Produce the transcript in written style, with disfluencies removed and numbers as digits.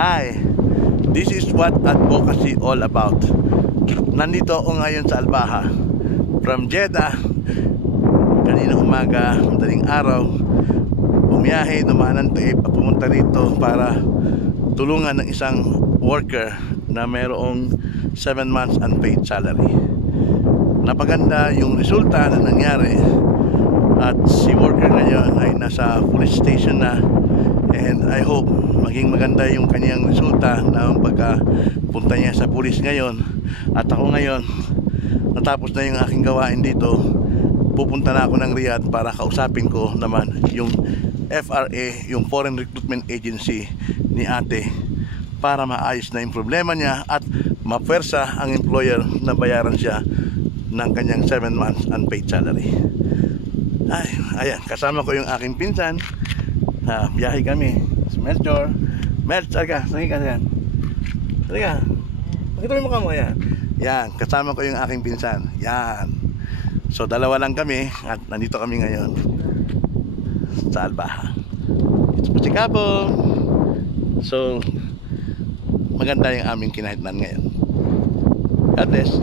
Hi, this is what advocacy all about. Nandito ako ngayon sa Albaha from Jeddah. Kanina umaga, madaling araw, bumiyahe, dumaan ng tape, pumunta rito para tulungan ng isang worker na mayroong 7 months unpaid salary. Napaganda yung resulta na nangyari at si worker ngayon ay nasa police station na, and I hope maging maganda yung kanyang resulta na pagkapunta niya sa police ngayon. At ako ngayon, natapos na yung aking gawain dito, pupunta na ako ng Riyadh para kausapin ko naman yung FRA, yung Foreign Recruitment Agency ni ate, para maayos na yung problema niya at mapwersa ang employer na bayaran siya ng kanyang 7 months unpaid salary. Ayan, kasama ko yung aking pinsan. Biyahe kami. Melchor. Halika, halika. Halika. Pakita mo yung mukha mo, yan. Yan, kasama ko yung aking pinsan. Yan. So, dalawa lang kami at nandito kami ngayon sa Albaha. Ito po si Kabong. So, maganda yung aming kinahitnan ngayon. God bless.